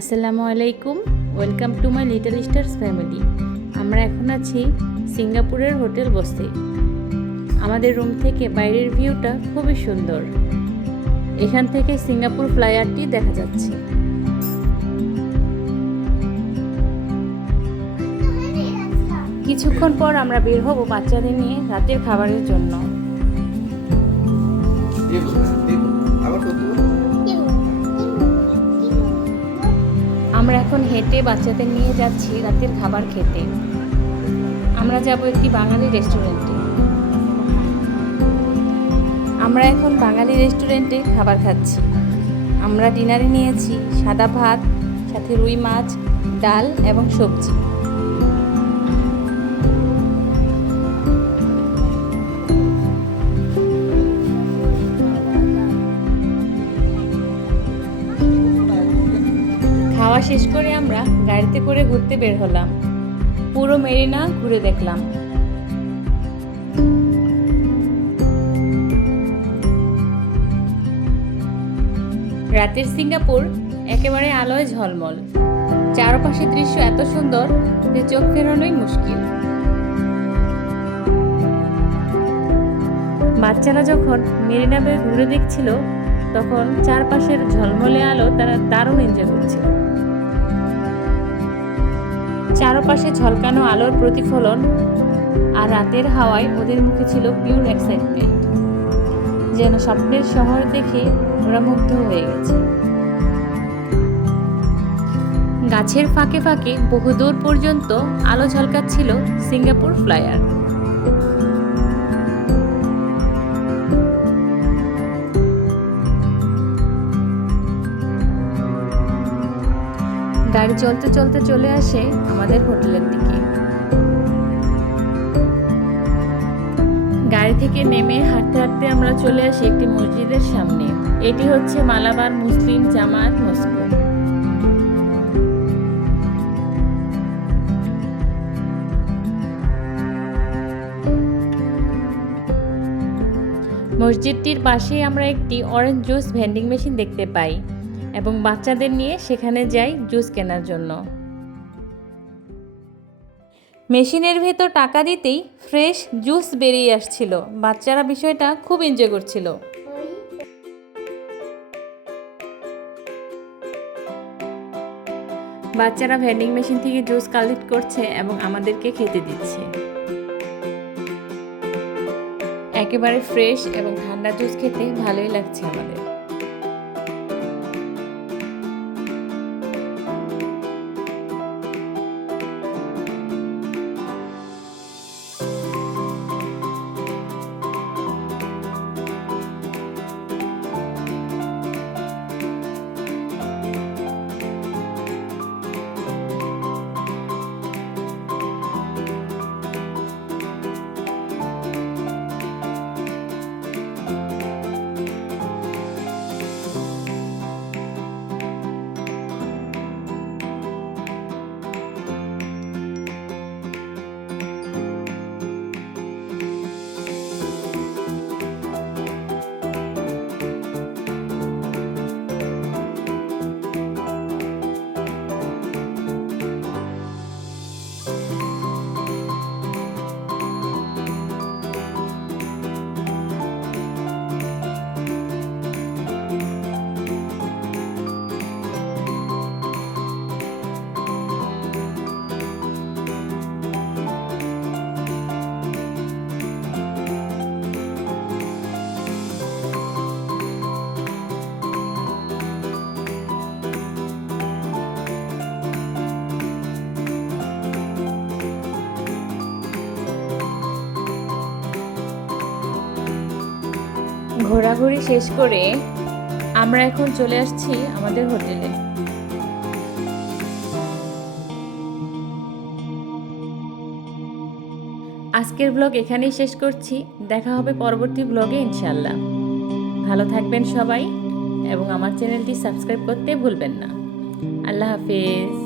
আসসালামু আলাইকুম, welcome to my little stars family. আমরা এখন আছি সিঙ্গাপুরের হোটেল বসে। আমাদের রুম থেকে বাইরের ভিউটা খুবই সুন্দর। এখান থেকে সিঙ্গাপুর ফ্লাইওভারটি দেখা যাচ্ছে। কিছুক্ষণ পর আমরা বের হব বাচ্চাদের নিয়ে রাতের খাবারের জন্য। আমরা এখন হেঁটে বাচ্চাদের নিয়ে যাচ্ছি রাতের খাবার খেতে। আমরা যাব একটি বাঙালি রেস্টুরেন্টে। আমরা এখন বাঙালি রেস্টুরেন্টে খাবার খাচ্ছি। আমরা ডিনারে নিয়েছি সাদা ভাত, সাথে রুই মাছ, ডাল এবং সবজি। খাওয়া শেষ করে আমরা গাড়িতে করে ঘুরতে বের হলাম। পুরো মেরিনা ঘুরে দেখলাম। রাতের সিঙ্গাপুর একেবারে আলোয় ঝলমল। চারপাশের দৃশ্য এত সুন্দর যে চোখ ফেরানোই মুশকিল। বাচ্চারা যখন মেরিনা বে ঘুরে দেখছিল, তখন চারপাশের ঝলমলে আলো তারা দারুণ এনজয় করছিল। চারপাশে ঝলকানো আলোর প্রতিফলন আর রাতের হাওয়ায় ওদের মুখে ছিল পিওর এক্সাইটমেন্ট, যেন স্বপ্নের শহর দেখে ওরা মুগ্ধ হয়ে গেছে। গাছের ফাঁকে ফাঁকে বহুদূর পর্যন্ত আলো ঝলকাচ্ছিল সিঙ্গাপুর ফ্লাইওভার। গাড়ি চলতে চলতে চলে আসে আমাদের হোটেলের দিকে। গাড়ি থেকে নেমে হাঁটতে হাঁটতে আমরা চলে আসি একটি মসজিদের সামনে। এটি হচ্ছে মালাবার মুসলিম জামায়াত মস্ক। মসজিদটির পাশেই আমরা একটি অরেঞ্জ জুস ভেন্ডিং মেশিন দেখতে পাই এবং বাচ্চাদের নিয়ে সেখানে যাই জুস কেনার জন্য। মেশিনের ভেতর টাকা দিতেই ফ্রেশ জুস বেরিয়ে আসছিল। বাচ্চারা বিষয়টা খুব এনজয় করছিল। বাচ্চারা ভেন্ডিং মেশিন থেকে জুস কালেক্ট করছে এবং আমাদেরকে খেতে দিচ্ছে। একেবারে ফ্রেশ এবং ঠান্ডা জুস খেতে ভালোই লাগছে আমাদের। ঘোরাঘুরি শেষ করে আমরা এখন চলে আসছি আমাদের হোটেলে। আজকের ব্লগ এখানেই শেষ করছি। দেখা হবে পরবর্তী ব্লগে ইনশাআল্লাহ। ভালো থাকবেন সবাই এবং আমার চ্যানেলটি সাবস্ক্রাইব করতে ভুলবেন না। আল্লাহ হাফেজ।